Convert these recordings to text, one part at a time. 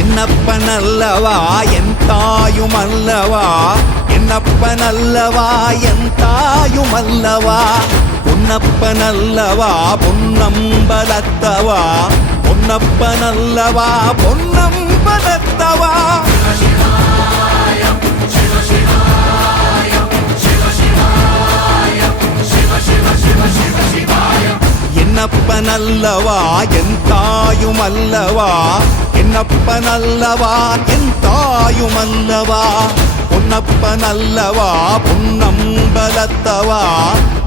என்னப்பனல்லவா என் தாயுமல்லவா, என்னப்பனல்லவா என் தாயுமல்லவா, பொன்னப்பனல்லவா பொன்னம்பலத்தவா, பொன்னப்பனல்லவா பொன்னம்பலத்தவா. என்னப்பனல்லவா என் தாயுமல்லவா, என்னப்பனல்லவா என் தாயுமல்லவா, பொன்னப்பனல்லவா பொன்னம்பலத்தவா,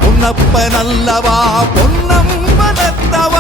பொன்னப்பனல்லவா பொன்னம்பலத்தவா.